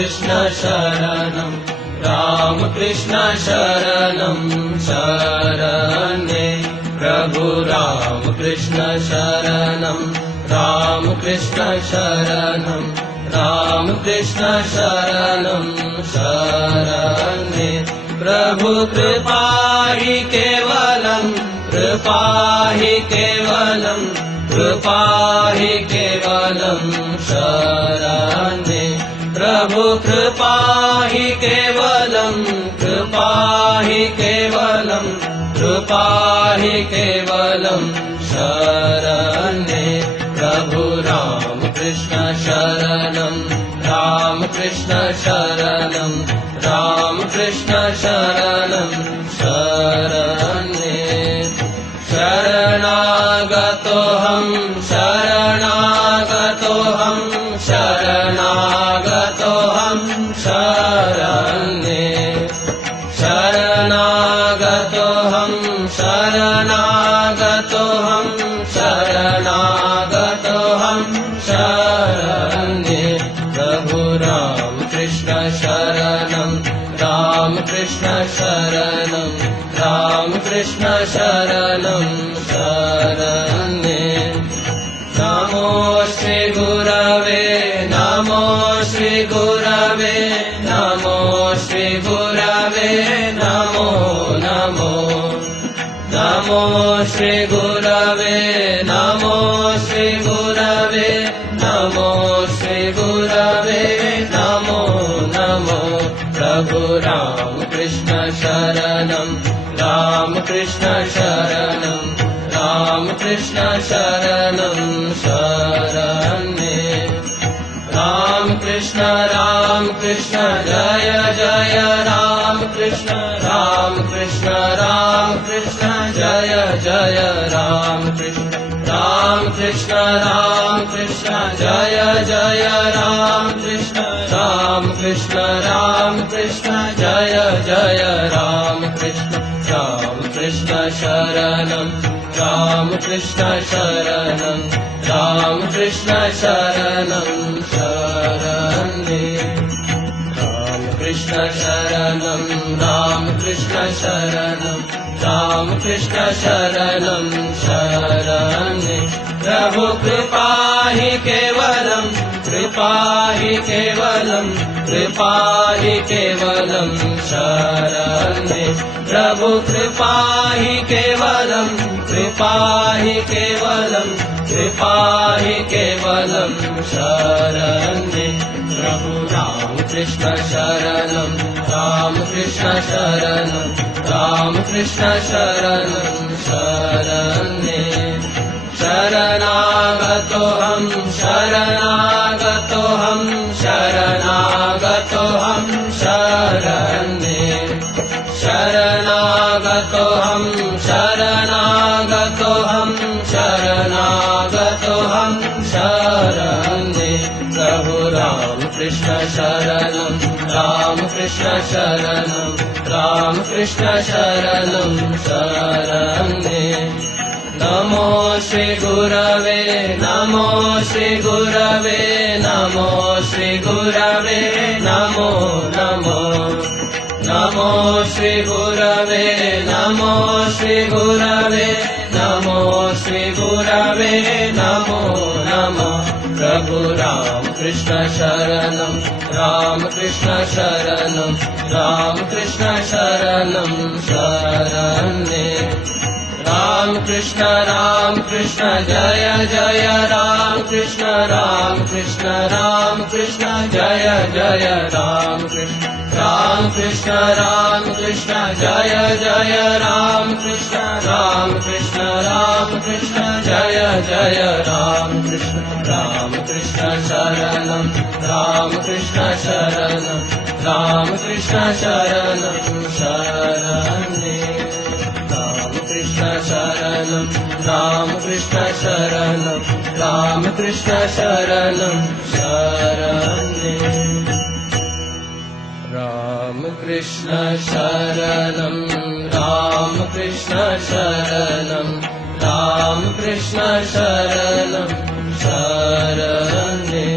कृष्ण शरणं रामकृष्ण शरणं शरणे प्रभु रामकृष्ण शरणं रामकृष्ण शरणं रामकृष्ण शरणं शरणे प्रभु कृपा हि केवलं कृपा हि केवलं कृपा हि केवलं शरणे प्रभु कृपा हि केवलं कृपा हि केवलं कृपा हि केवलं शरणे प्रभु रामकृष्ण शरणं रामकृष्ण शरणं रामकृष्ण शरणं शरणे शरणागतोऽहं शरणागतोऽहं शरणागतोऽहं शरणे शरणागतोऽहं शरणागतोऽहं शरणागतोऽहं शरणे प्रभु रामकृष्ण शरणं रामकृष्ण शरणं रामकृष्ण शरणं शरणे नमो श्री गुरवे नमो श्री गुरवे नमो श्री गुरवे नमो नमो नमो श्री गुरवे नमो श्री गुरवे नमो श्री गुरवे नमो नमो प्रभु रामकृष्ण शरणं रामकृष्ण शरणं रामकृष्ण शरणं शरणे रामकृष्ण रामकृष्ण जय जय रामकृष्ण रामकृष्ण रामकृष्ण जय जय रामकृष्ण रामकृष्ण रामकृष्ण जय जय रामकृष्ण रामकृष्ण रामकृष्ण जय जय रामकृष्ण रामकृष्ण शरणं रामकृष्ण शरणं रामकृष्ण शरणं शरणे रामकृष्ण शरणं रामकृष्ण शरणं रामकृष्ण शरणं शरणे प्रभु कृपा हि केवलं कृपा हि केवलं कृपा हि केवलं शरणे प्रभु कृपा हि केवलं कृपा हि केवलं कृपा हि केवलं शरणे प्रभु रामकृष्ण शरणं रामकृष्ण शरणं रामकृष्ण शरणं शरणे शरणागतोऽहं शरणागतोऽहं शरणागतोऽहं शरणे शरणागतोऽहं शरणागतोऽहं शरणागतोऽहं शरणे प्रभु रामकृष्ण शरणं रामकृष्ण शरणं रामकृष्ण शरणं शरणे नमो श्री गुरवे नमो श्री गुरवे नमो श्री गुरवे नमो नमो नमो श्री गुरवे नमो श्री गुरवे नमो श्री गुरवे नमो नमो प्रभु रामकृष्ण शरणं रामकृष्ण शरणं रामकृष्ण शरणं शरणे रामकृष्ण रामकृष्ण जय जय रामकृष्ण रामकृष्ण रामकृष्ण जय जय रामकृष्ण रामकृष्ण रामकृष्ण जय जय रामकृष्ण रामकृष्ण रामकृष्ण जय जय रामकृष्ण रामकृष्ण शरणं रामकृष्ण शरणं रामकृष्ण शरणं शरणे रामकृष्ण शरणं रामकृष्ण शरणं रामकृष्ण शरणं शरणे रामकृष्ण शरणं रामकृष्ण शरणं रामकृष्ण शरणं शरणे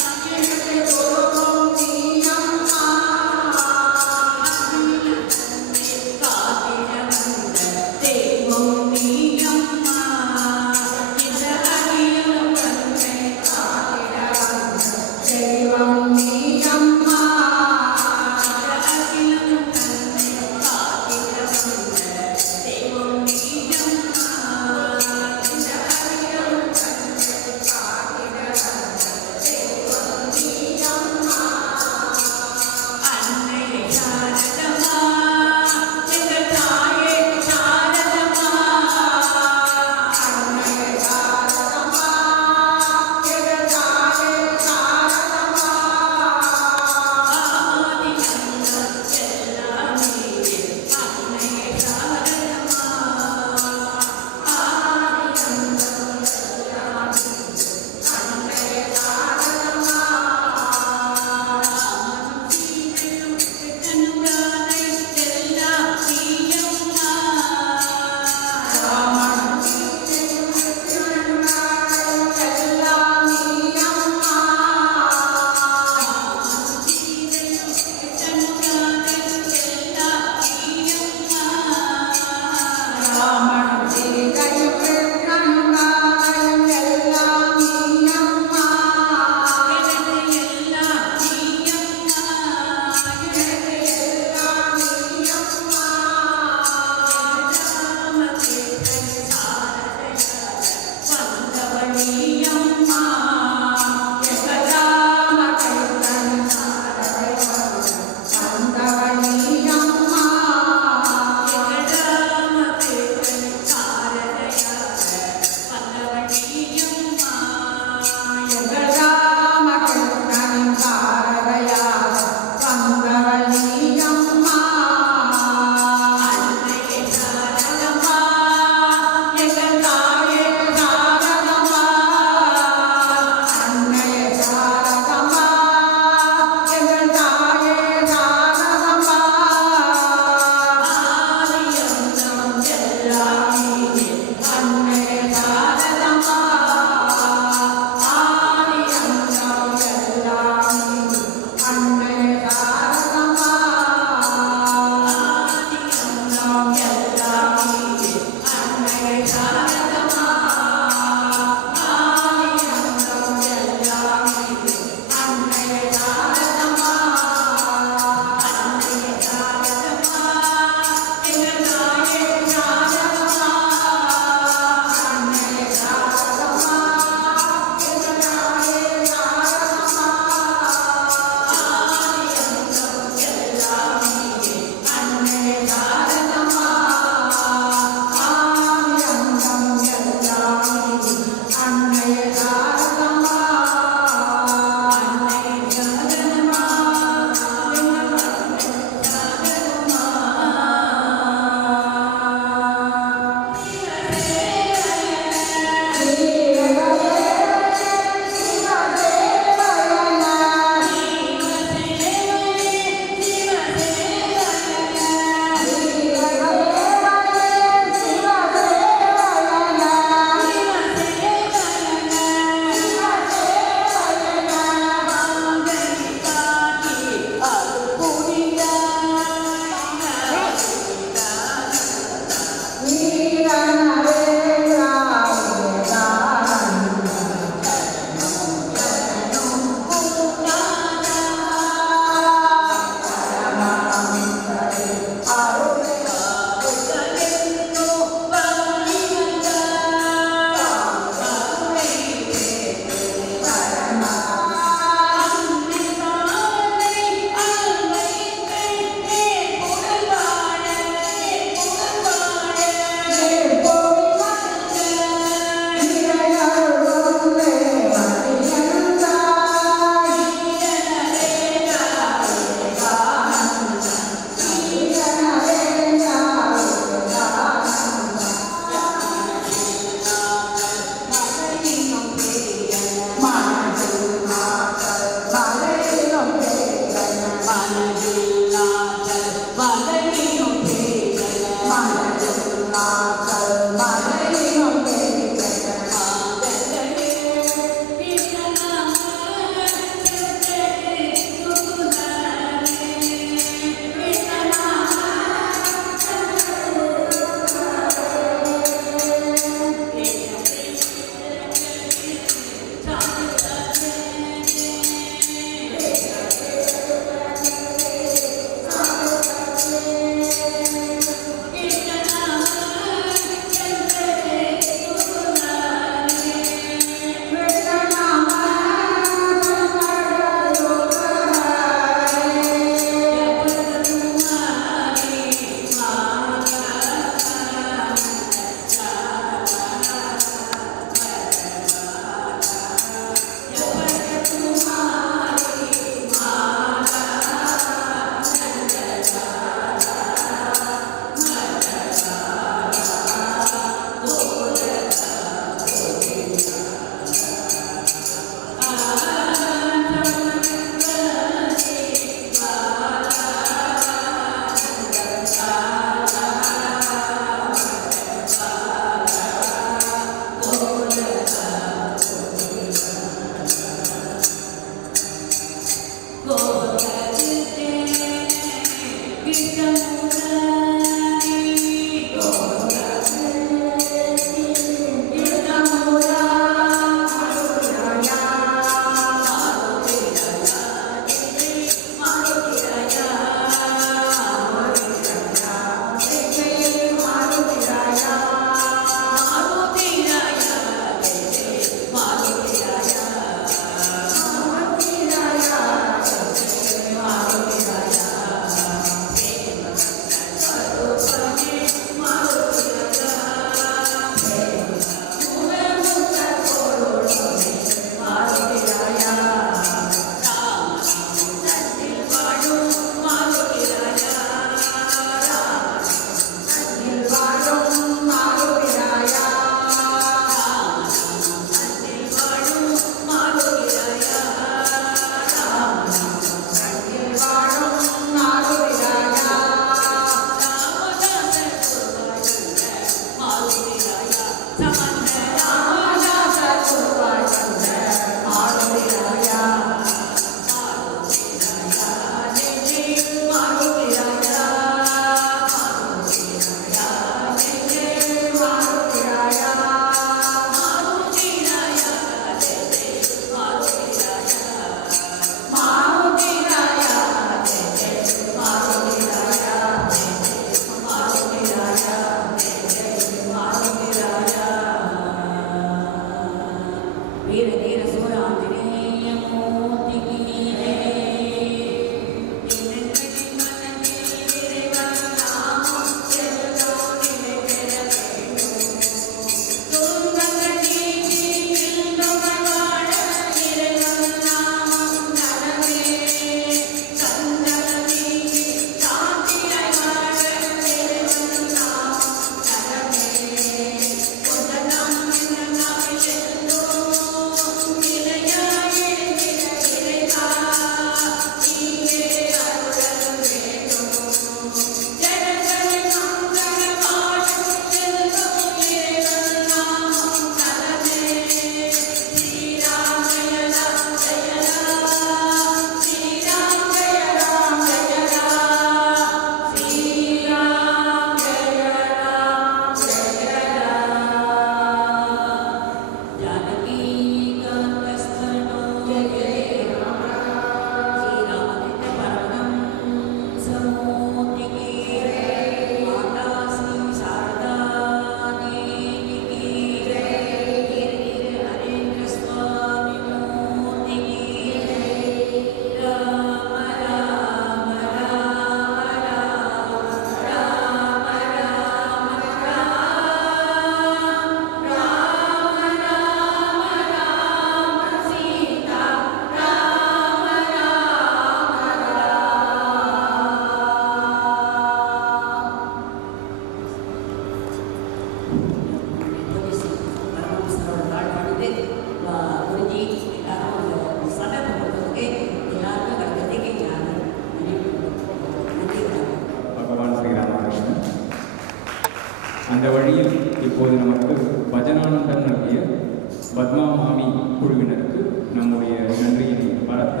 பத்மா மாமி குழுவினருக்கு நம்முடைய நன்றியை பலத்த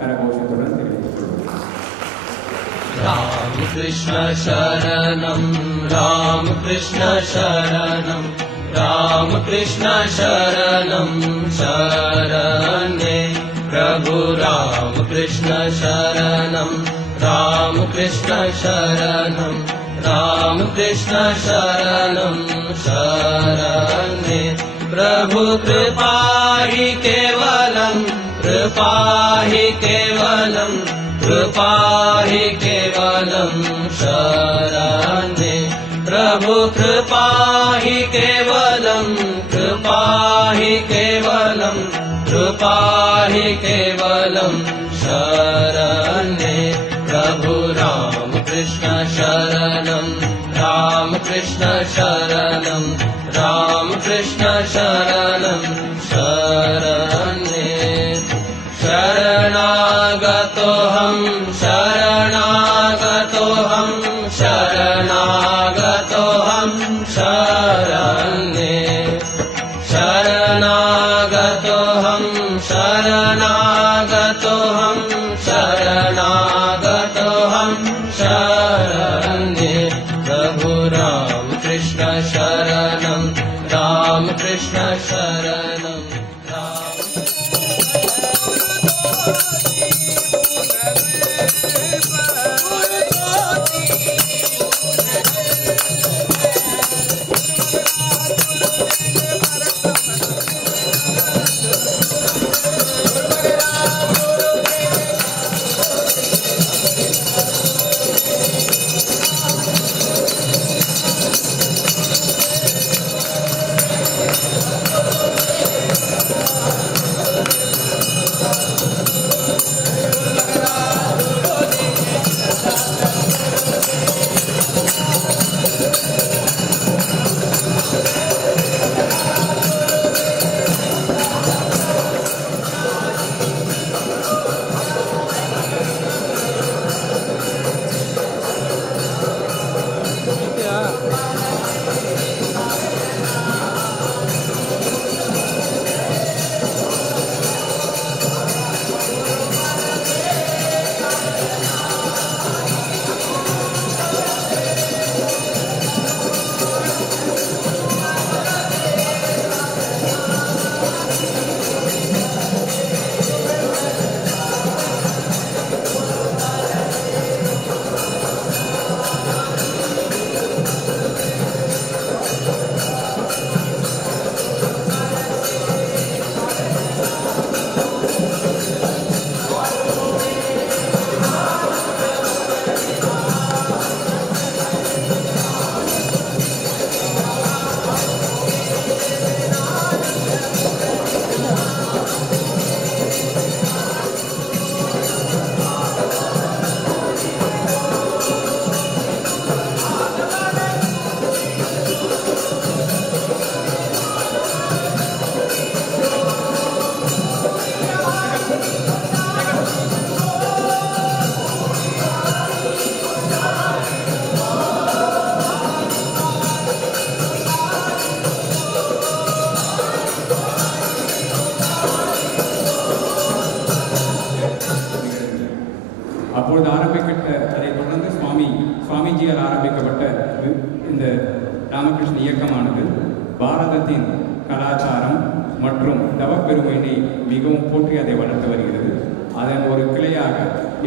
கரகோஷத்துடன் தெரிவித்துக் கொள்வோம். ராம கிருஷ்ண சரணம் ராம கிருஷ்ண சரணம் ராம கிருஷ்ண சரணம் சரண்யே பிரபு ராம கிருஷ்ண சரணம் ராம கிருஷ்ண சரணம் ராம கிருஷ்ண சரணம் சரண்யே प्रभु कृपा हि केवलम् कृपा हि केवलम् कृपा हि केवलम् शरण्ये प्रभु कृपा हि केवलम् कृपा हि केवलम् कृपा हि केवलम् शरण्ये प्रभु राम कृष्ण शरणम् राम कृष्ण शरणम् राम कृष्ण शरणं शरण्ये शरणागतोऽहं शरणागतोऽहं शरणागतोऽहं शरण्ये शरणागतोऽहं शरणागतोऽहं शरणागतोऽहं शरण्ये प्रभु राम कृष्ण शरणं राम कृष्ण शरणं அப்பொழுது ஆரம்பிக்கப்பட்ட அதை தொடர்ந்து சுவாமிஜியால் ஆரம்பிக்கப்பட்ட இந்த ராமகிருஷ்ண இயக்கமானது பாரதத்தின் கலாச்சாரம் மற்றும் தவப்பெருமையை மிகவும் போற்றி அதை வளர்த்து வருகிறது. அதன் ஒரு கிளையாக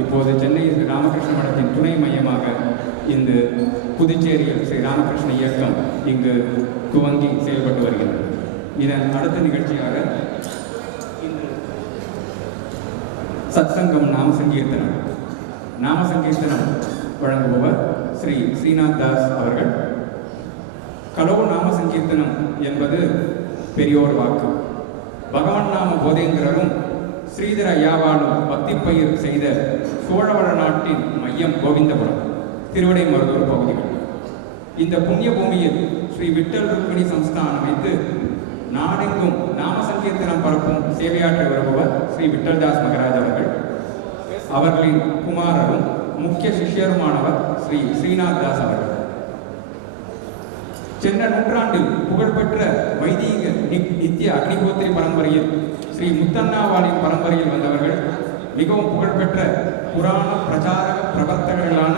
இப்போது சென்னை ஸ்ரீ ராமகிருஷ்ண மடத்தின் துணை மையமாக இந்த புதுச்சேரியில் ஸ்ரீ ராமகிருஷ்ண இயக்கம் இங்கு துவங்கி செயல்பட்டு வருகிறது. இதன் அடுத்த நிகழ்ச்சியாக சத்சங்கம் நாம சங்கீர்த்தனம் வழங்குபவர் ஸ்ரீ ஸ்ரீநாத் தாஸ் அவர்கள். கலோ நாம சங்கீர்த்தனம் என்பது பெரியோர் வாக்கு. பகவான் நாம போதேந்திரரும் ஸ்ரீதர ஐயாவாலும் பக்தி பயிர் செய்த சோழவள நாட்டின் மையம் கோவிந்தபுரம் திருவிடைமருதூர் பகுதிகள். இந்த புண்ணிய பூமியில் ஸ்ரீ விட்டல் ருக்மிணி சம்ஸ்தான் அமைத்து நாடெங்கும் நாம சங்கீர்த்தனம் பரப்பும் சேவையாற்றி வருபவர் ஸ்ரீ விட்டல்தாஸ் மகராஜ் அவர்கள். அவர்களின் குமாரரும் முக்கிய சிஷ்யருமானவர் ஸ்ரீ ஸ்ரீநாத் தாஸ் அவர்கள். சென்ற நூற்றாண்டில் புகழ்பெற்ற வைதீக நித்திய அக்னிஹோத்திரி பரம்பரையில் ஸ்ரீ முத்தண்ணாவாளின் பரம்பரையில் வந்தவர்கள் மிகவும் புகழ்பெற்ற புராண பிரச்சாரக பிரபர்த்தகர்களான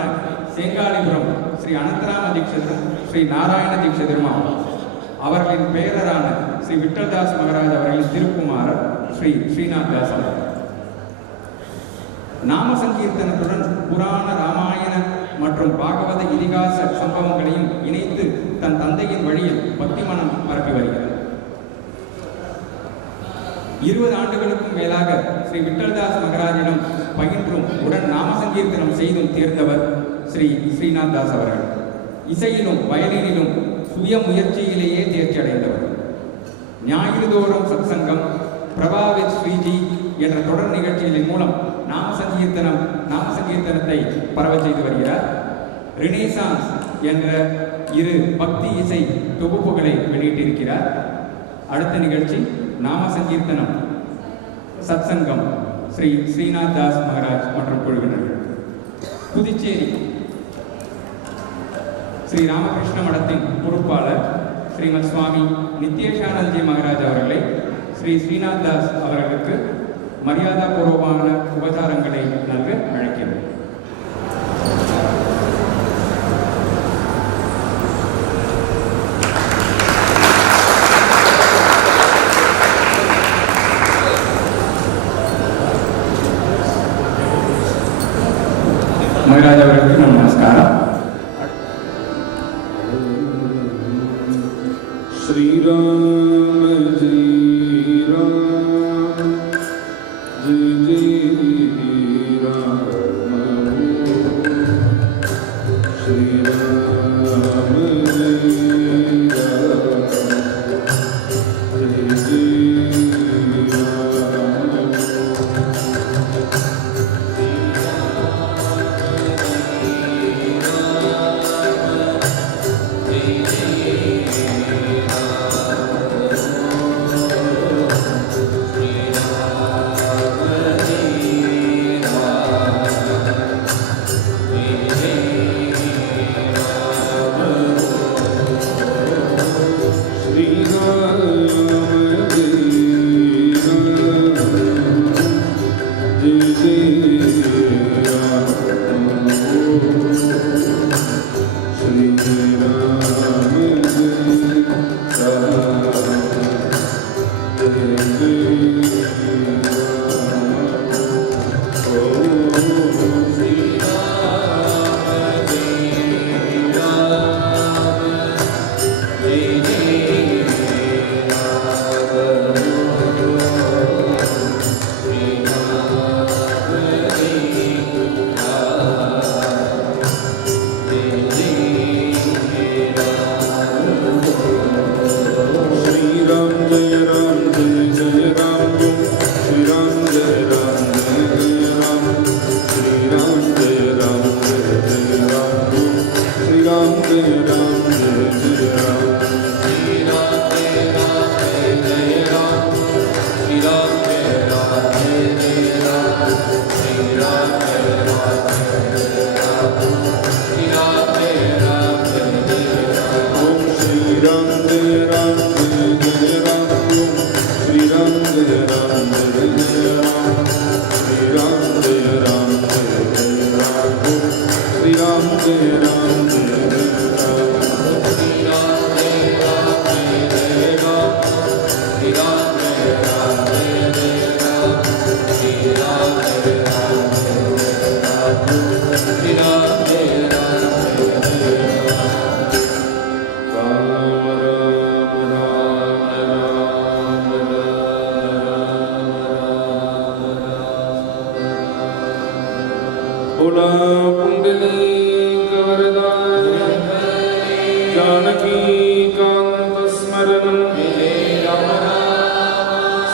சேங்காலிபுரம் ஸ்ரீ அனந்தராம தீட்சிதரும் ஸ்ரீ நாராயண தீட்சிதரும் அவர்களின் பேரரான ஸ்ரீ விட்டல்தாஸ் மகராஜ் அவர்களின் திருக்குமாரர் ஸ்ரீ ஸ்ரீநாத் தாஸ் அவர்கள். நாம சங்கீர்த்தனத்துடன் புராண ராமாயண மற்றும் பாகவத இதிகாச சம்பவங்களையும் இணைத்து தன் தந்தையின் வழியில் பக்தி மனம் பரப்பி வருகிறார். 20 ஆண்டுகளுக்கும் மேலாக ஸ்ரீ விட்டல்தாஸ் மகராஜிடம் பயின்றும் உடன் நாம சங்கீர்த்தனம் செய்தும் தேர்ந்தவர் ஸ்ரீ ஸ்ரீநாத் தாஸ் அவர்கள். இசையிலும் வயலினிலும் சுய முயற்சியிலேயே தேர்ச்சி அடைந்தவர். ஞாயிறுதோறும் சத்சங்கம், பிரபாவித் ஸ்ரீஜி என்ற தொடர் நிகழ்ச்சிகளின் மூலம் நாம சங்கீர்த்தனத்தை பரவ செய்து வருகிறார். ரினேசான்ஸ் என்ற 2 பக்தி இசை தொகுப்புகளை வெளியிட்டிருக்கிறார். அடுத்த நிகழ்ச்சி நாம சங்கீர்த்தனம் சத்சங்கம் ஸ்ரீ ஸ்ரீநாத் தாஸ் மகராஜ் மற்றும் குழுவினர்கள். புதுச்சேரி ஸ்ரீ ராமகிருஷ்ண மடத்தின் பொறுப்பாளர் ஸ்ரீமத் சுவாமி நித்யேஷானந்த்ஜி மகராஜ் அவர்களை ஸ்ரீ ஸ்ரீநாத் தாஸ் அவர்களுக்கு மரியாதா பூர்வமான உபச்சாரங்களை நல்க அழைக்கிறேன். மகராஜ் அவர்களுக்கு நமஸ்காரம். श्रीराम जय राम जय जय राम श्रीराम जय राम जय जय राम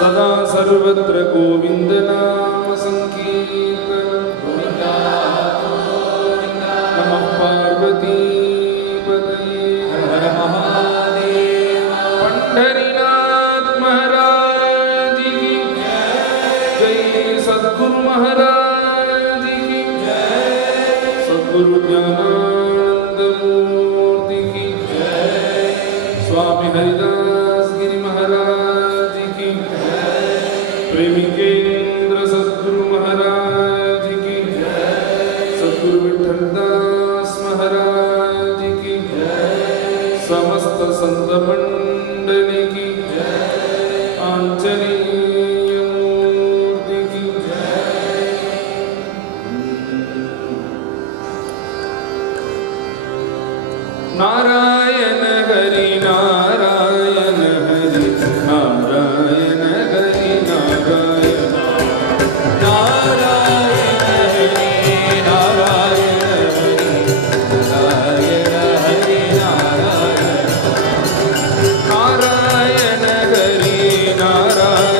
सदा सर्वत्र गोविंद नाम संकीर्तन नमः पार्वती पतये हर महादेव पंढरीनाथ महाराज की जय सद्गुरु महाराज की जय सद्गुरु ज्ञानानंद मूर्ति की जय स्वामी हरिदास गिरि महाराज प्रेमिकेंद्र सद्गुरु महाराज की सद्गुरु विठ्ठलदास महाराज की समस्त संत मंडली की आंचलीय मूर्ति की नारायण हरि नारायण हरि नारायण हरि नारायण नारायण हरि नारायण हरि नारायण हरि नारायण नारायण हरि नारायण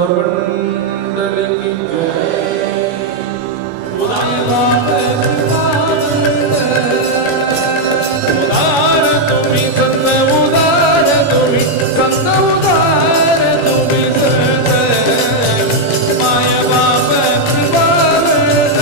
मंडली की जय। उदार तुम्ही संत, उदार तुम्ही संत, उदार तुम्ही संत, माय बाप कृपावंत।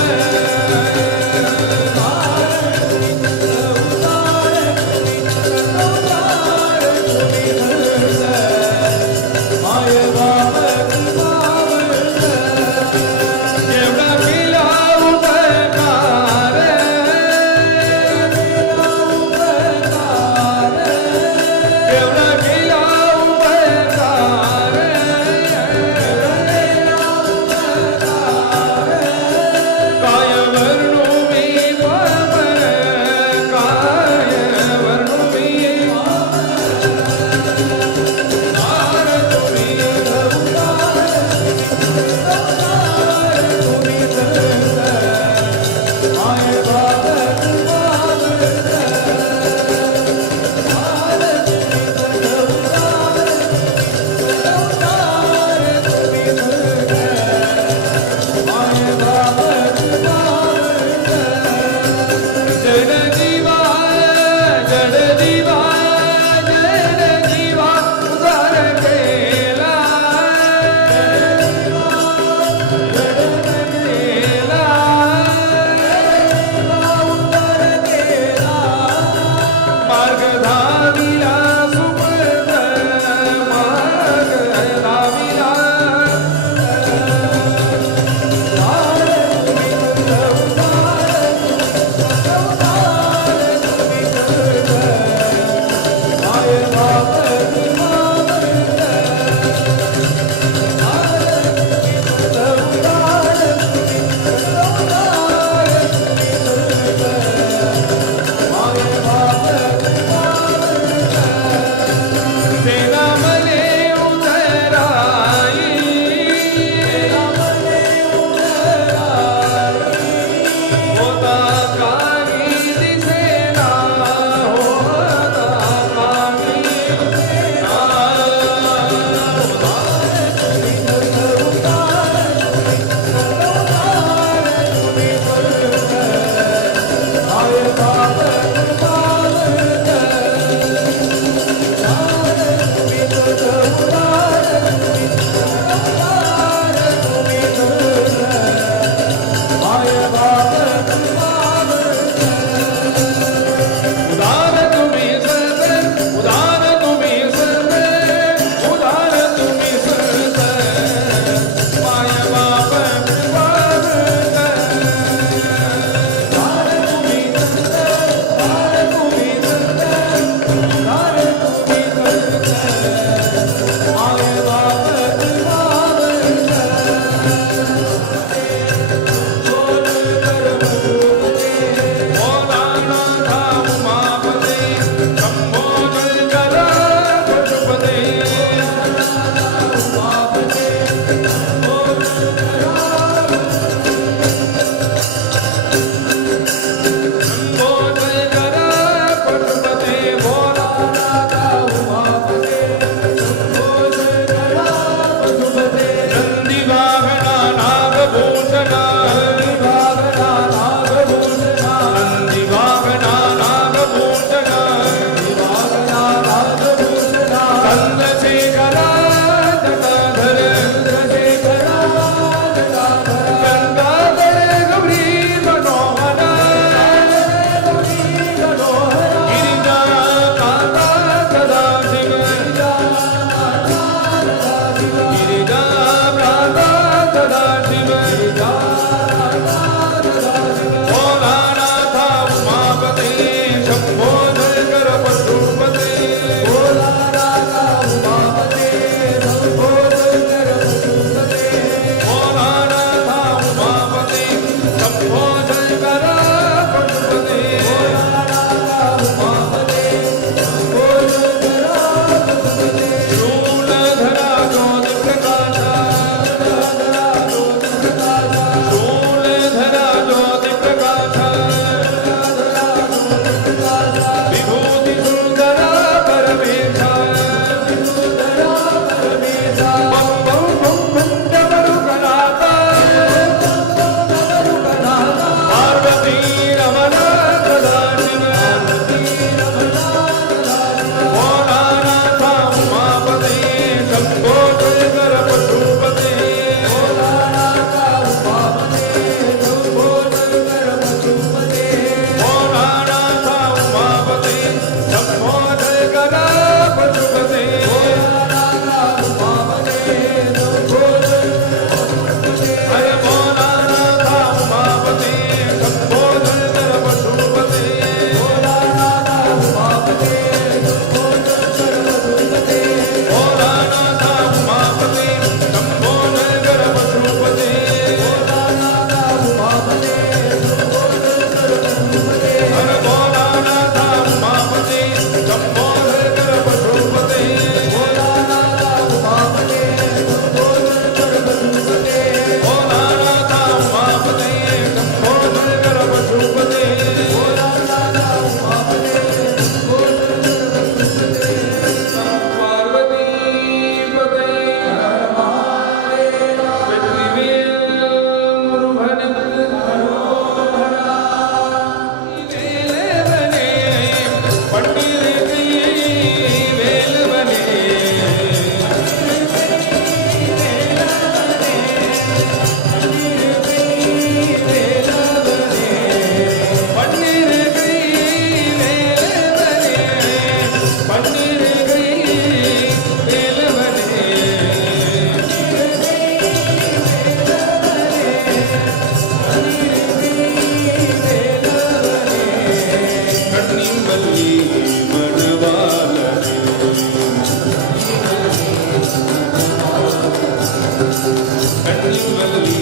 கண்ணிவல்லி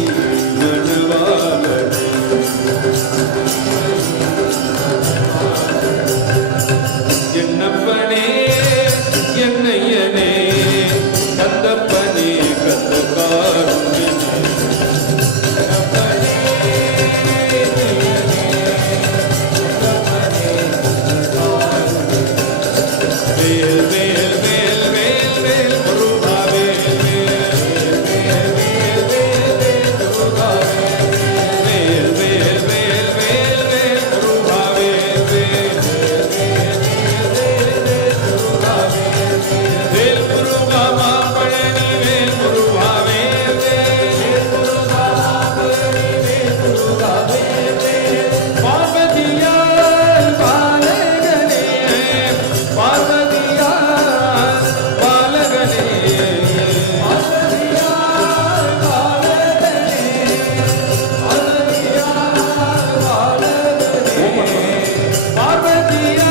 மணவாளனே என்னப்பனே என்னையனே கந்தப்பனே கந்தகாருண்யனே வேல் வேல் வேல் வேல் வேல் முருகா வேல் வேல் வேல் வேல் வேல் முருகா வேல் வேல் வேல் வேல் வேல் முருகா வேல் வேல் வேல் முருகா மாப்பழனி வேல் முருகா வேல் வேல் முருகா மாப்பழனி வேல் முருகா வேல் வேல் பார்வதியால் பாலகனே பார்வதியால் பாலகனே பார்வதியால் பாலகனே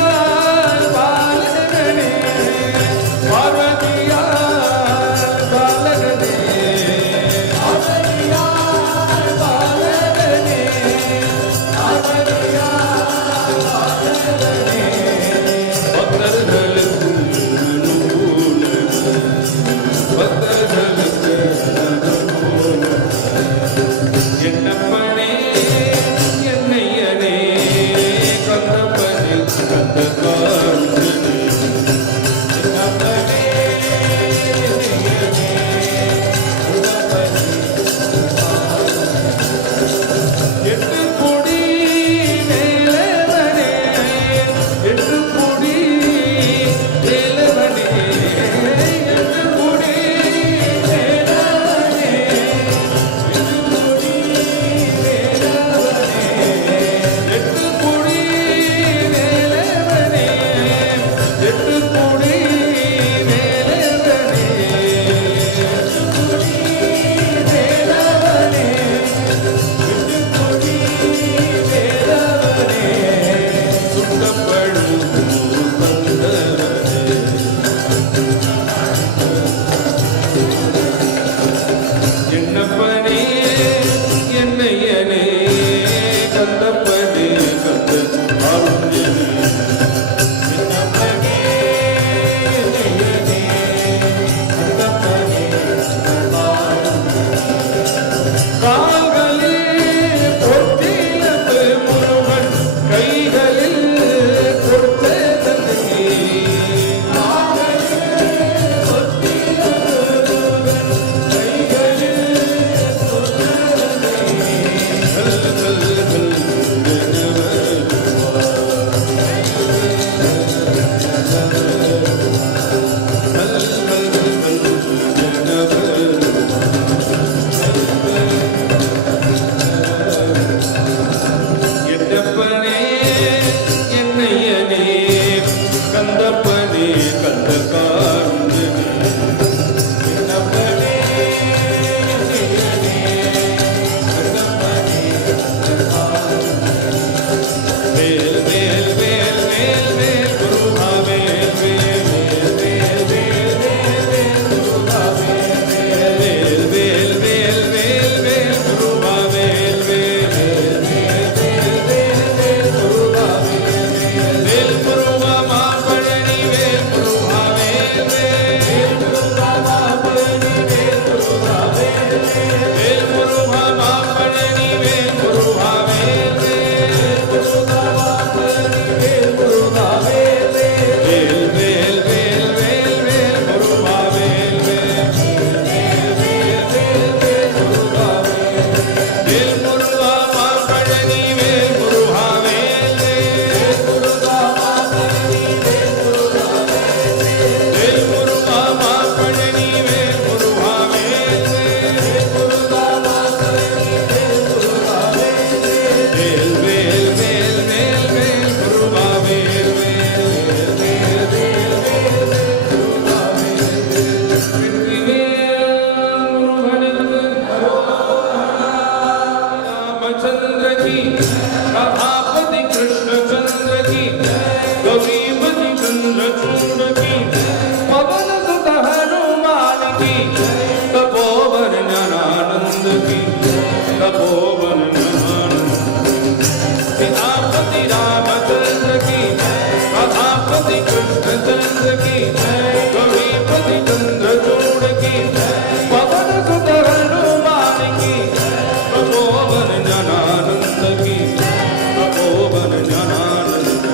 பார்வதியால் பாலகனே பார்வதியால் பாலகனே பார்வதியால் பாலகனே பார்வதியால் பாலகனே பக்தர்களுக்கு பக்தர்களுக்கு என்னப்பனே என்னையனே கந்தப்பனே கந்தகாருண்யனே என்னப்பனே என்னையனே கந்தப்பனே எட்டு கொடி வேலவனே எட்டு கொடி வேலவனே எட்டு கொடி வேலவனே எட்டு கொடி வேலவனே எட்டு கொடி வேலவனே எட்டு கொடி வேலவனே என்னப்பனே என்னையனே கந்தப்பனே கந்த ஆருண்யனே என்னப்பனே என்னையனே கந்தப்பனே கால்களில் பொத்திலப்பு முருகன் கைகளில் கொடுத்த தந்தை என்னப்பனே என்னையனே கந்தப்பனே கந்தகாருண்யனே என்னப்பனே என்னையனே கந்தப்பனே வேல் வேல் வேல் வேல் வேல் முருகா வேல் வேல் வேல் வேல் வேல் வேல் முருகா வேல் வேல் வேல் வேல் வேல் வேல் முருகா வேல் வேல் வேல் முருகா மாப்பழனி வேல் முருகா வேல் வேல் முருகா மாப்பழனி வேல் முருகா வேல் வேல் முருகா மாப்பழனி வேல் முருகா வேல் வேல் முருகா மாப்பழனி வேல் முருகா வேல் வேல் வேல் வேல் வேல் வேல் முருகா வேல் வேல் வேல் வேல் முருகா வேல் முருகா மாப்பழனி வேல் முருகா வேல் வேல் முருகா மாப்பழனி வேல் முருகா வேல் முருகா மாப்பழனி வேல் முருகா வேல் வேல் முருகா की तपोवन सीतापति रामचंद्र की कथापति कृष्णचंद्र की कविपति चंद्रचूड़ की पवन सुत हनुमान की तपोवन ज्ञानानंद की तपोवन ज्ञानानंद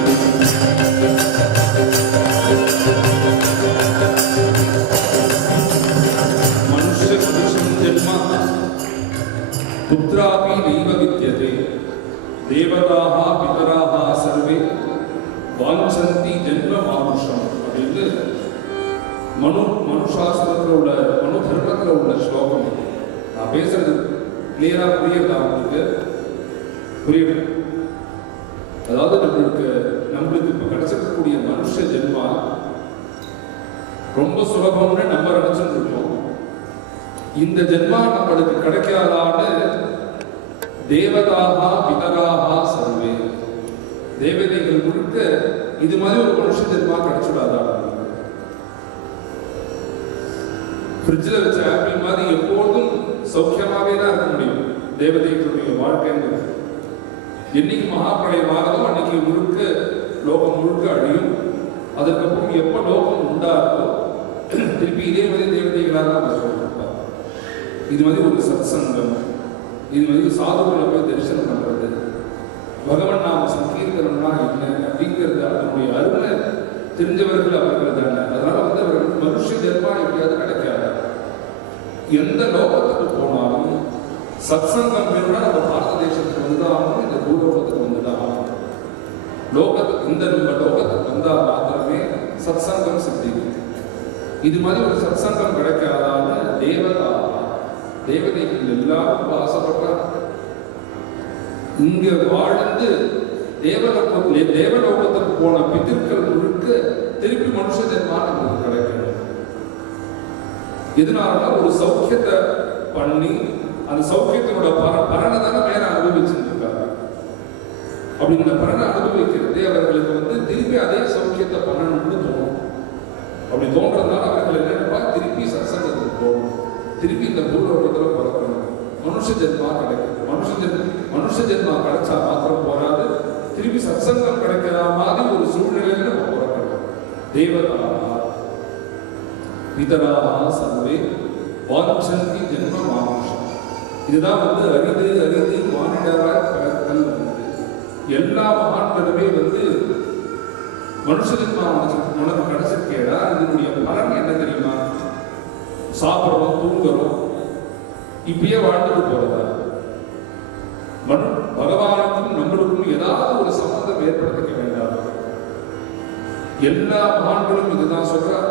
मनुष्य पुरुषं जन्म पुत्रापि नैव विद्यते देवताः पितराः सर्वे वाञ्छन्ति जन्म मानुषம் அப்படினு மனுஷாஸ்திரத்துல உள்ள மனு தர்மத்துல உள்ள ஸ்லோகம். நான் பேசுறது கிளியரா புரியுதா உங்களுக்கு? புரியுது? அதாவது நம்மளுக்கு இப்ப கிடைச்சிருக்கக்கூடிய மனுஷ ஜென்மா ரொம்ப சுலபம்னு நம்ம நினைச்சுட்டு இருக்கோம். இந்த ஜென்மா நம்மளுக்கு கிடைக்காதான்னு தேவதாகா பிதராகா சர்வே தேவதைகள் முழுக்க இது மாதிரி ஒரு மனுஷ ஜென்மா கிடைச்சுடாதா? ஃப்ரிட்ஜில் வச்ச ஆப்பிள் மாதிரி எப்போதும் சௌக்கியமாவே தான் இருக்க முடியும் தேவதைகளுடைய வாழ்க்கைங்கிறது. என்னைக்கு மகாபிரளயம் ஆகிறதோ அன்னைக்கு முழுக்க லோகம் முழுக்க அழியும். அதுக்கப்புறம் எப்போ லோகம் உண்டாகிறதோ திருப்பி இதே மாதிரி தேவதைகளாக தான் சொல்லியிருப்பார். இது மாதிரி ஒரு சத்சங்கம், இது மாதிரி சாதுக்களை போய் தரிசனம் பண்றது, பகவன் நாம சங்கீர்த்தனம்னா என்ன அப்படிங்கிறது அதனுடைய அருமை தெரிஞ்சவர்கள் அவர்கள் தானே. அதனால வந்து அவர்கள் மனுஷ ஜென்மா எப்படியாவது கிடைக்காது. எந்த லோகத்துக்கு போனாலும் சத்சங்கம் வேணும்னா நம்ம பாரத தேசத்துக்கு வந்துதான் ஆகணும், இந்த பூலோகத்துக்கு வந்துதான் ஆகணும். லோகத்துக்கு நம்ம லோகத்துக்கு வந்தா மாத்திரமே சத்சங்கம் சித்திக்கும். இது மாதிரி ஒரு சத்சங்கம் கிடைக்காதான்னு தேவதைகள் எல்லாரும் ஆசைப்படுறாங்க. இங்க வாழ்ந்து தேவலோகத்துக்கு போன பித்திருக்கள் முழுக்க திருப்பி மனுஷ ஜென்மா நமக்கு கிடைக்கணும். இதனால ஒரு சௌக்கியத்தை பண்ணி அந்த சௌக்கியத்தினோட பலனை தானே மேல அனுபவிச்சுருக்காங்க. அப்படி இந்த பலனை அனுபவிக்கிறதே அவர்களுக்கு வந்து திருப்பி அதே சௌக்கியத்தை பண்ணணும்னு தோணும். அப்படி தோன்றதுனால அவர்கள் என்னென்னப்பா திருப்பி சத்சங்கத்துக்கு போகணும், திருப்பி இந்த பூலோகத்தில் பிறக்கணும், மனுஷ ஜென்மா கிடைக்கும். மனுஷ ஜென்மா கிடைச்சா மாத்திரம் போராது, திருப்பி சத்சங்கம் கிடைக்கிற மாதிரி ஒரு சூழ்நிலையில நம்ம பிறக்கணும். தேவதா பிதராக சர்வே வாஞ்சந்தி ஜென்ம மானுஷம். இதுதான் வந்து அரிது மானிடராய் பிறத்தல். எல்லா மகான்களுமே வந்து மனுஷ ஜென்மா உனக்கு கிடைச்சிருக்கேடா, இதனுடைய பலன் என்ன தெரியுமா? சாப்பிட்றோம், தூங்குறோம், இப்பயே வாழ்ந்துட்டு போறதா? பகவானுக்கும் நம்மளுக்கும் ஏதாவது ஒரு சம்பந்தம் ஏற்படுத்திக்க வேண்டாம். எல்லா மகான்களும் இதுதான் சொல்றார்.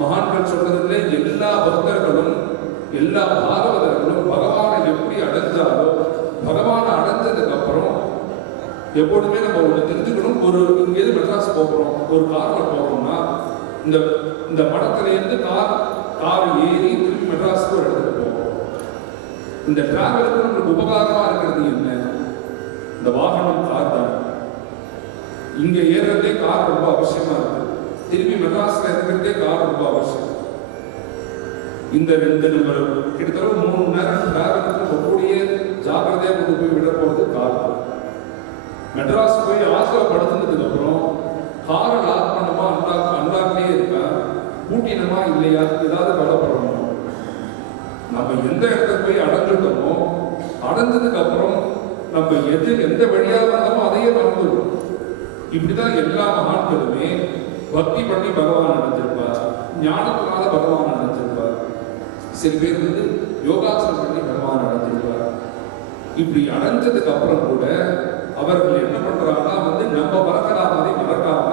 மகான்கள் சொல்றதுல எல்லா பக்தர்களும் எல்லா பாகவதர்களும் பகவானை எப்படி அடைஞ்சாலோ, பகவானை அடைஞ்சதுக்கு அப்புறம் எப்பொழுதுமே நம்ம ஒன்று தெரிஞ்சுக்கணும். ஒரு இங்கேருந்து மெட்ராஸ் போகிறோம், ஒரு கார்ல போகிறோம்னா இந்த மடத்துல இருந்து கார் ஏறி திருப்பி மெட்ராஸுக்கு ஒரு இடத்துக்கு போகிறோம். இந்த டிராவலுக்கு நம்மளுக்கு உபகாரமா இருக்கிறது என்ன? இந்த வாகனம் கார் தான். இங்க ஏறுறதே கார் ரொம்ப அவசியமா இருக்கு. திருப்பி மெட்ராஸ்ல இருக்கிறதே கார் ரொம்ப அவசியம். இந்த நம்ம கிட்டத்தட்ட 3 மணி நேரம் டிராவலுக்கு கூடிய ஜாக்கிரதையா கொண்டு போய் விட போறது கார். மெட்ராஸ் போய் ஆசிரப்படுத்தினதுக்கு அப்புறம் காரை லாக் பண்ணமா அன்லாக்லயே இருக்கா, பூட்டினமா இல்லையா, ஏதாவது கவலைப்படணும். நம்ம எந்த இடத்துக்கு போய் அடைஞ்சிட்டோமோ அடைஞ்சதுக்கு அப்புறம் நம்ம எந்த வழியா வந்தோமோ அதையே மறந்துடும். இப்படிதான் எல்லா மகான்களுமே பக்தி பண்ணி பகவான் அடைஞ்சிருப்பார், ஞானத்தினால பகவான் அடைஞ்சிருப்பார். சில பேர் வந்து யோகாசனம் பண்ணி பகவான் அடைஞ்சிருப்பார். இப்படி அடைஞ்சதுக்கு அப்புறம் கூட அவர்கள் என்ன பண்றாங்கன்னா வந்து நம்ம மறக்கலாம் மாதிரி மறக்காம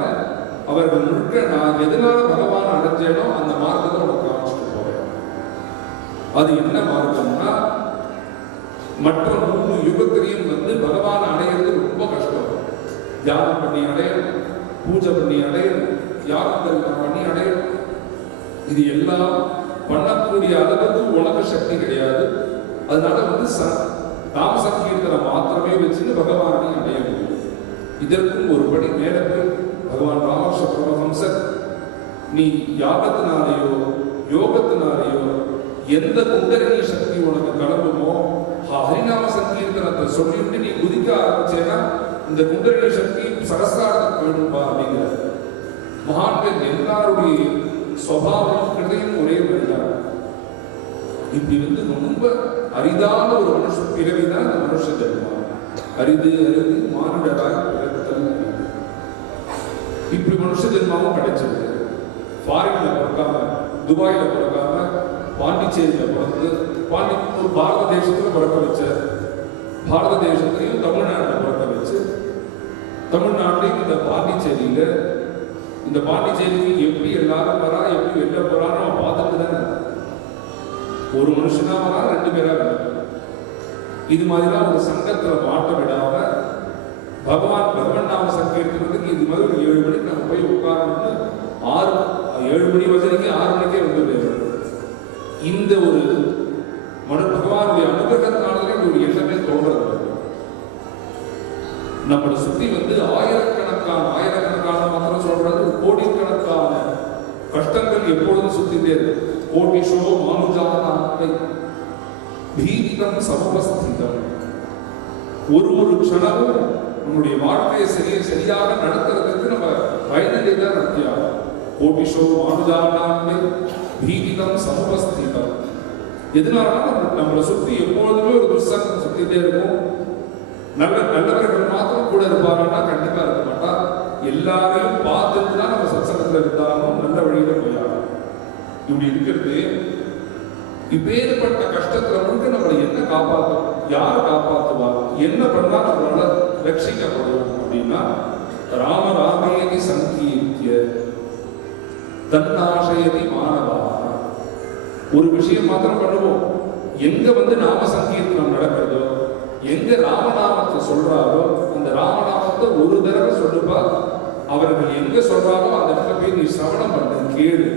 அவர்கள் முழுக்க நான் எதனால பகவான் அடைஞ்சேனோ அந்த மார்க்கத்தை உனக்கு காமிச்சிட்டு போறேன். அது என்ன மார்க்கம்னா, மற்ற 3 யுகத்திலையும் வந்து பகவான் அடையிறது ரொம்ப கஷ்டம். தியானம் பண்ணி அடையணும், பூஜை பண்ணி அடையணும், யாகம் பண்ணி அடையணும். இது எல்லாம் பண்ணக்கூடிய அளவுக்கு உலக சக்தி கிடையாது. அதனால வந்து நாம சங்கீர்த்தனை மாத்திரமே வச்சுன்னு பகவானை அடைய முடியும். இதற்கும் ஒரு படி மேல போய் பகவான் ராமகிருஷ்ண பரமஹம்சர் நீ யாகத்தினாலேயோ யோகத்தினாலேயோ எந்த குண்டலினி சக்தி உனக்கு கிளம்புமோ சொல்லிட்டு நீ குதிக்க ஆரம்பிச்சேன்னா இந்த குண்டலினி சக்தி சரஸ்தாரத்துக்கு போயிடும்பா அப்படிங்கிற மகான்கள் எல்லாருடைய சுவாவம் ஹிருதயம் ஒரே மாதிரிதான். இப்படி வந்து ரொம்ப அரிதான ஒரு மனுஷ பிறவிதான் இந்த மனுஷ ஜென்மம். அரிது அரிது மானுடராய் பிறத்தல். இப்படி மனுஷ ஜென்மாவும் கிடைச்சது. ஃபாரின்ல பிறக்காம, துபாயில பிறக்காம, பாண்டிச்சேரியில பிறந்து ஒரு பாரத தேசத்துல பிறக்க வச்ச, பாரத தேசத்திலையும் தமிழ்நாட்டில் பிறக்க வச்சு, தமிழ்நாட்டிலையும் இந்த பாண்டிச்சேரியில, இந்த பாண்டிச்சேரிக்கு எப்படி எல்லாரும் வரா, எப்படி வெளில போறான்னு நம்ம பார்த்துட்டு தானே. ஒரு மனுஷனா வரா, 2 பேரா வரா. இது மாதிரிலாம் ஒரு சங்கத்துல மாட்ட விடாம பகவான் நாம சங்கீர்த்தனத்துக்கு இது மாதிரி ஒரு 7 மணிக்கு நம்ம போய் உட்காரணும்னு 7 மணி வரைக்கும் 6 மணிக்கே வந்துடுது. இந்த ஒரு பகவானுடைய அனுகிரகத்தினாலே ஒரு எண்ணமே தோன்றது. நம்மளை சுத்தி வந்து ஆயிரக்கணக்கான மாத்திரம் சொல்றது, கோடிக்கணக்கான கஷ்டங்கள் எப்பொழுதும் சுத்திட்டே இருக்கு. கோட்டிஷோ மானுஜானாத்தை பீதிகம் சமபஸ்திதம். ஒரு க்ஷணமும் நம்முடைய வாழ்க்கையை சரியாக நடத்துறதுக்கு நம்ம பயனிலே தான் நடத்தியாகும். கோட்டிஷோ மானுஜானாத்தை பீதிகம் சமபஸ்திதம். எதனால நம்மளை சுத்தி எப்பொழுதுமே ஒரு துர்சங்கம் சுத்திட்டே இருக்கும். நல்லவர்கள் மாத்திரம் கூட இருப்பாங்கன்னா கண்டிப்பா இருக்க மாட்டா. எல்லாரையும் பார்த்துட்டு தான் நம்ம சத்சங்கத்துல இருந்தாலும் நல்ல வழியில போயாகும். இப்படி இருக்கிறது, இப்பேற்பட்ட கஷ்டத்துல முழுக்க நம்மளை என்ன காப்பாற்றும், யார் காப்பாற்றுவா, என்ன பண்ணா நம்மளால ரட்சிக்கப்படும் அப்படின்னா, ராமராமேதி சங்கீர்த்திய தன்னாசயதி மாணவா. ஒரு விஷயம் மாத்திரம் பண்ணுவோம். எங்க வந்து நாம சங்கீர்த்தனம் நடக்கிறதோ, எங்க ராமநாமத்தை சொல்றாரோ, அந்த ராமநாமத்தை ஒரு தடவை சொல்லுப்பா. அவர்கள் எங்க சொல்றாரோ அந்த இடத்துல போய் நீ சிரவணம் பண்ண, கேளு.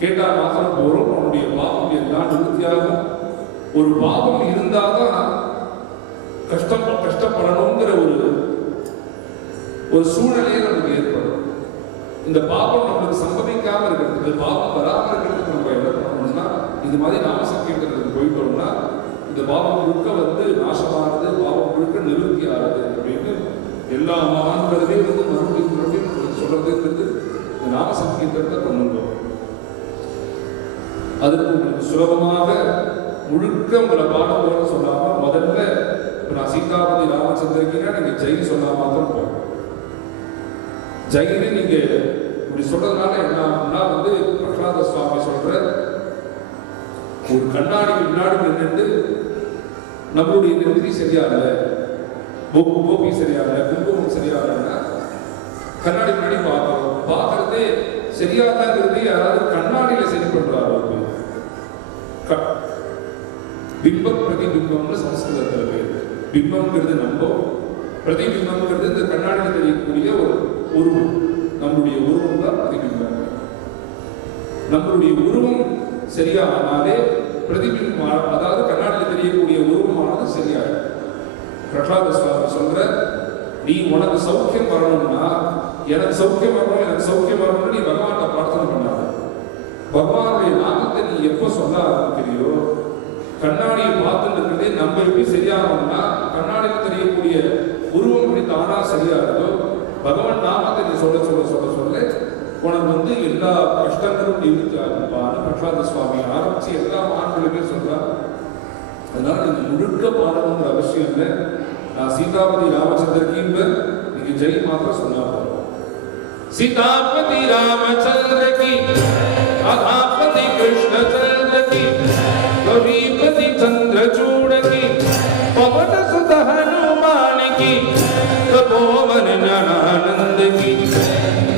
கேட்டா மாத்திரம் போறோம், உன்னுடைய பாவம் எல்லாம் நிவர்த்தியாகும். ஒரு பாவம் இருந்தாதான் கஷ்டப்படணுங்கிற ஒரு சூழ்நிலையை நமக்கு ஏற்படும். இந்த பாவம் நம்மளுக்கு சம்பவிக்காம இருக்கிறதுக்கு, பாவம் வராம இருக்கிறதுக்கு நம்ம என்ன பண்ணணும்னா, இது மாதிரி நாம சங்கீர்த்தனத்துக்கு போயிட்டோம்னா இந்த பாவம் முழுக்க வந்து நாசமானது, பாவம் முழுக்க நிவர்த்தி ஆகுது அப்படின்னு எல்லா மகான்களுமே வந்து மறுபடியும் சொல்றதுங்கிறது இந்த நாம சங்கீர்த்தனத்தை பண்ணுவோம். அதுக்கு உங்களுக்கு சுலபமாக முழுக்க உங்களை பாடம் சொல்லாம, முதல்ல இப்ப நான் சீதாபதி ராமச்சந்திரகினா நீங்க ஜெய் சொல்லாம மாத்திரம் போகும். ஜெயின்னு நீங்க இப்படி சொல்றதுனால என்ன ஆகும்னா வந்து பிரகலாத சுவாமி சொல்ற, ஒரு கண்ணாடி முன்னாடி நின்று நம்மளுடைய நெற்றி சரியாக, கோபி சரியாக, குங்குமம் சரியாகனா கண்ணாடி முன்னாடி பார்க்கிறோம். பார்க்கறதே சரியாதாங்கிறது யாராவது கண்ணாடியில சரி பண்றாரு. பிம்பம் பிரதிபிம்பம்னு சமஸ்கிருதத்தில் பேர். பிம்பம்ங்கிறது நம்ம, பிரதிபிம்பம்ங்கிறது இந்த கண்ணாடியில் தெரியக்கூடிய ஒரு உருவம். நம்மளுடைய உருவம் தான் பிரதிபிம்பம். நம்மளுடைய உருவம் சரியானாலே பிரதிபிம்பம், அதாவது கண்ணாடியில் தெரியக்கூடிய உருவமானது சரியாகும். பிரகலாத சுவாமி சொல்ற, நீ உனக்கு சௌக்கியம் வரணும்னா, எனக்கு சௌக்கியம் வரணும்னு நீ பகவானை பிரார்த்தனை பண்ணாத. பகவானுடைய நாமத்தை நீ எப்போ சொல்ல ஆரம்பிக்கிறியோ, கண்ணாடியை பார்த்துட்டு இருக்கிறதே நம்ம எப்படி சரியாகணும்னா, கண்ணாடியில் தெரியக்கூடிய உருவம் எப்படி தானா சரியாகுதோ, பகவான் நாமத்தை நீ சொல்ல உனக்கு வந்து எல்லா கஷ்டங்களும் நிவர்த்தி ஆகும்பான்னு பிரகலாத சுவாமி ஆரம்பிச்சு எல்லா ஆண்களுமே சொல்றார். அதனால நீங்க முழுக்க பாடணுங்கிற அவசியம் இல்லை. நான் சீதாபதி ராமச்சந்திரகின்னு நீங்க ஜெய் மாத்திரம் சொன்னா போதும். सीतापति रामचंद्र की, राधापति कृष्ण चंद्र की, गौरीपति चंद्रचूड़ की, पवन सुत हनुमान की, तपोवन ज्ञानानंद की,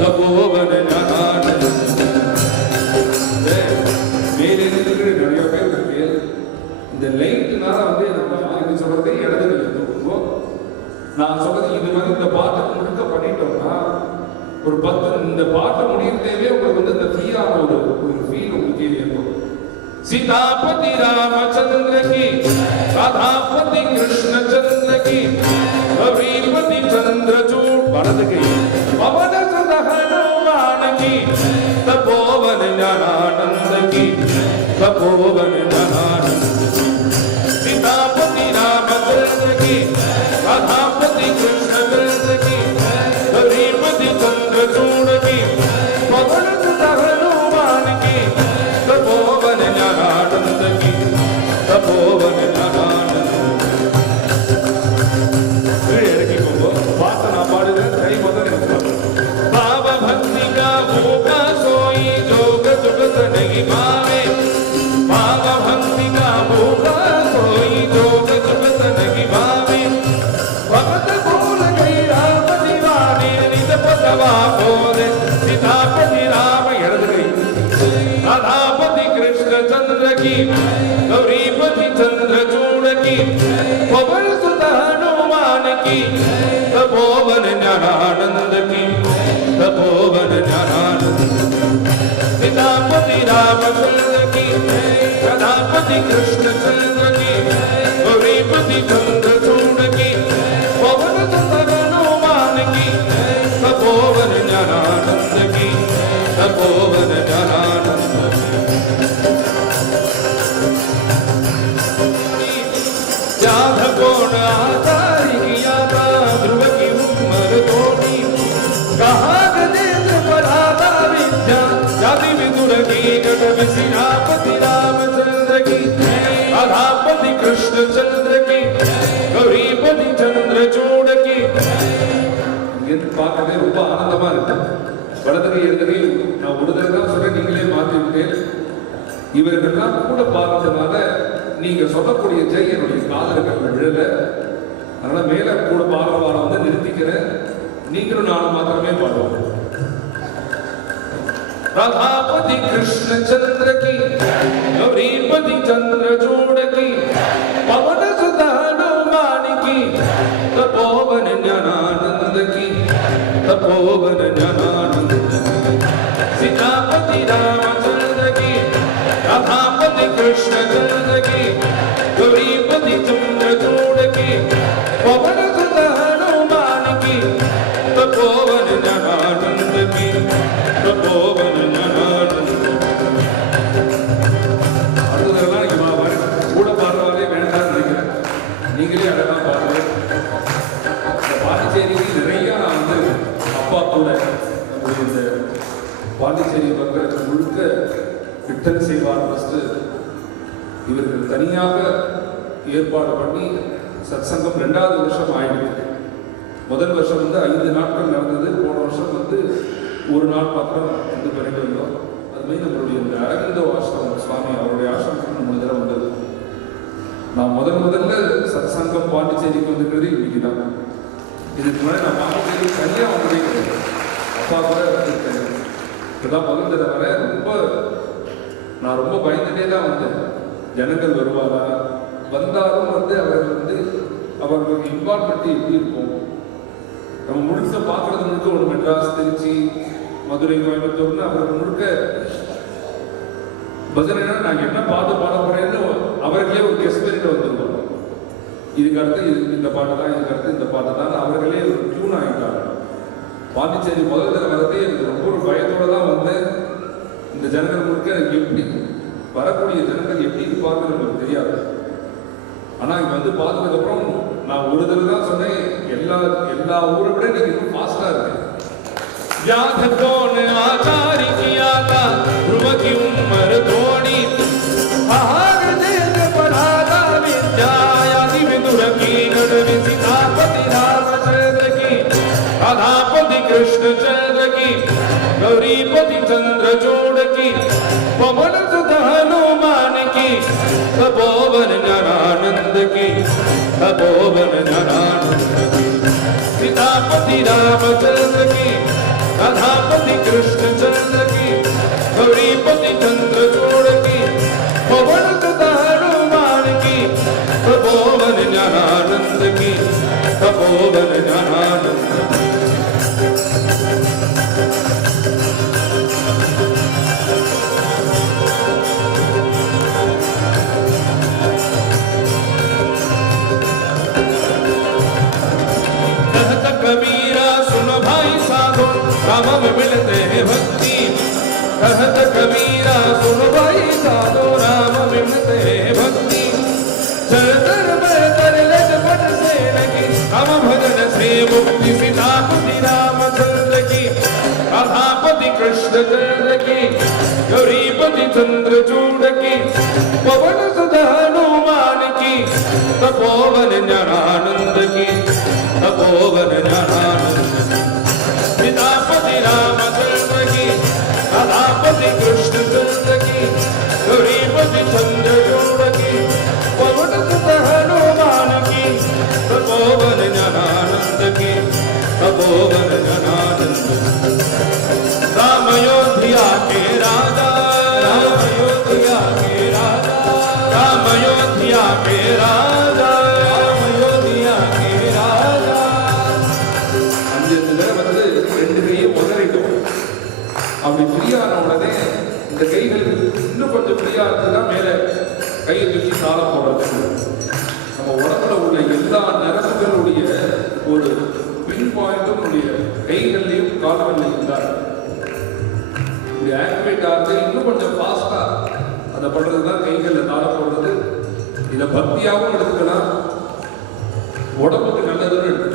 तपोवन ज्ञानानंद. மேலே இருக்கிற நிறைய பேர் இருக்கு. இந்த லைட்னால வந்து நம்ம சொல்றதே இடது தூக்குவோம். நான் சொல்றது இது மாதிரி இந்த பாட்டை முழுக்க பண்ணிட்டோம்னா ஒரு 10 இந்த பாட்டு முடியறதே உங்களுக்கு வந்து இந்த ஃப்ரீயான ஒரு ஃபீல் உங்களுக்கு ஏற்படும். सीतापति रामचंद्र की, राधापति कृष्ण चंद्र की, गौरीपति चंद्रचूड़ भरत की, पवन सुत हनुमान की, तपोवन ज्ञानानंद की, तपोवन ज्ञानानंद की, सीतापति रामचंद्र की, की, तपोवन ज्ञानानंद की, तपोवन ज्ञानानंद सीतापति रामचंद्र की, राधापति कृष्णचंद्र की, गौरीपति चंद्रचूड़ की, पवन सुत हनुमान की, तपोवन ज्ञानानंद की, तपोवन ज्ञानानंद जाध कोण आचार्य किया था ध्रुव की उम्र थोड़ी, कहा गजेंद्र पढ़ाता विद्या जाति विदुर की, गढ़ सीतापति रामचंद्र की, राधापति कृष्णचंद्र की, गौरीपति चंद्रचूड़ की. பார்க்கவே ரொம்ப ஆனந்தமா இருக்கு. வடதுகை இடதுகை நான் ஒரு தடவை தான் சொல்றேன், நீங்களே மாற்றி விட்டேன். இவர்கள்லாம் கூட பார்த்ததுனால நீங்க சொல்லக்கூடிய ஜெய் என்னுடைய காதல்கள் விழல. அதனால மேல கூட பாடுறவார வந்து நிறுத்திக்கிறேன். நீங்களும் நானும் மாத்திரமே பாடுவோம். राधापति कृष्णचंद्र की, गौरीपति चंद्रचूड़ की, पवन सुत हनुमान की, तपोवन ज्ञानानंद की, तपोवन ज्ञानानंद सीतापति रामचंद्र की, राधापति कृष्णचंद्र की, गौरीपति चंद्रचूड़ की, पवन सुत हनुमान की, तपोवन ज्ञानानंद की, तपोवन ज्ञानानंद. அடுத்ததெல்லாம் கூட பாடுறவாரே வேண்டாம்னு நினைக்கிறேன். நீங்களே அழகா பாடுறது. இந்த பாண்டிச்சேரிக்கு நிறைய நான் வந்து அப்பா கூட நம்முடைய இந்த பாண்டிச்சேரி மக்களுக்கு முழுக்க விட்டல் செய்வார் ஃபஸ்ட்டு இவர்கள் தனியாக ஏற்பாடு பண்ணி சத்சங்கம் 2வது வருஷம் ஆயிடுச்சு. முதல் வருஷம் வந்து 5 நாட்கள் நடந்தது. போன வருஷம் வந்து ஒரு நாள் மாத்திரம் வந்து பண்ணிட்டு வந்தோம். அதுமாதிரி நம்மளுடைய இந்த அரவிந்தோ ஆசிரமம் சுவாமி அவருடைய ஆசிரமத்துக்கு 3 தடவை வந்தது. நான் முதல்ல சத்சங்கம் பாண்டிச்சேரிக்கு வந்துக்கிறது இன்னைக்கு தான். இதுக்கு முன்னாடி நான் பாண்டிச்சேரி தனியாக வந்ததே அப்பா கூட வந்துருக்கேன். இப்போதான் முதல் தடவை வர நான் ரொம்ப பயந்துட்டே தான் வந்தேன். ஜனங்கள் வருவாரா, வந்தாலும் வந்து அவர்கள் வந்து அவர்களுக்கு இன்வால்மெண்ட் எப்படி இருக்கும், நம்ம முழுக்க பார்க்கறது முழுக்க ஒரு மெட்ராஸ், திருச்சி, மதுரை, கோயம்புத்தூர்னு அவர்கள் முழுக்க பஜனைனா நாங்கள் என்ன பாட்டு பாட போறேன்னு அவர்களே ஒரு கெஸ்ட் பண்ணிட்டு வந்துருவோம். இதுக்கு அடுத்து இந்த பாட்டு தான், இதுக்கு அடுத்து இந்த பாட்டு தான் அவர்களே ஒரு டியூன் ஆகிட்டாங்க. பாண்டிச்சேரி முதல் தடவை வரதே எனக்கு ரொம்ப ஒரு பயத்தோடு தான் வந்து இந்த ஜனங்கள் முழுக்க எப்படி வரக்கூடிய ஜனங்கள் எப்படி இருப்பாங்கன்னு எனக்கு தெரியாது. ஆனால் இங்கே வந்து பார்த்ததுக்கப்புறம் நான் ஒரு தடவை தான் சொன்னேன், எல்லா ஊரை விட நீங்க இன்னும் ஃபாஸ்டா இருக்கு. याद कौन आचार्य किया था ध्रुव की उम्र थोड़ी, पढ़ाता विद्या यादि विदुर की, गढ़ सीतापति रामचंद्र की, राधापति कृष्णचंद्र की, गौरीपति चंद्रचूड़ की, पवन सुत हनुमान की, तपोवन ज्ञानानंद की, तपोवन ज्ञानानंद की, सीतापति रामचंद्र की, राधापति कृष्णचंद्र की, गौरीपति चंद्रचूड़ की, पवन सुत हनुमान की, तपोवन ज्ञानानंद की, तपोवन ज्ञानानंद की. कबीरा सुन भाई साधो राम में मिलते हैं भक्ति, कहत कबीरा सुन भाई साधो राम में मिलते हैं भक्ति, चरतर बरतर लटपट से लगी राम भजन से मुक्ति, सीतापति रामचंद्र की, राधापति कृष्णचंद्र की, गौरीपति चंद्रचूड़ की, पवन सुत हनुमान की, तपोवन ज्ञानानंद की, तपोवन ज्ञानानंद, सीतापति रामचंद्र की, राधापति कृष्णचंद्र की, गौरीपति चंद्रचूड़ की, पवन सुत हनुमान की, तपोवन ज्ञानानंद की, तपोवन ज्ञानानंद. राम अयोध्या के राजा, राम अयोध्या के राजा, राम अयोध्या के राजा, राम अयोध्या के राजा, உடனே இந்த கைகள் இன்னும் கொஞ்சம் ஃப்ரீயா இருந்ததுன்னா மேலே கையை தூக்கி தாளம் போடுறது. நம்ம உடம்புல உள்ள எல்லா நரம்புகளுடைய ஒரு பின் பாயிண்ட்டும் உடைய கைகள்லையும் கால்கள்லையும் தான் இப்படி ஆக்டிவேட் ஆகுது. இன்னும் கொஞ்சம் ஃபாஸ்டா அதை பண்றது தான் கைகளில் தாளம் போடுறது. இதை பக்தியாகவும் எடுத்துக்கலாம், உடம்புக்கு நல்லதுன்னு எடுத்துக்கலாம்.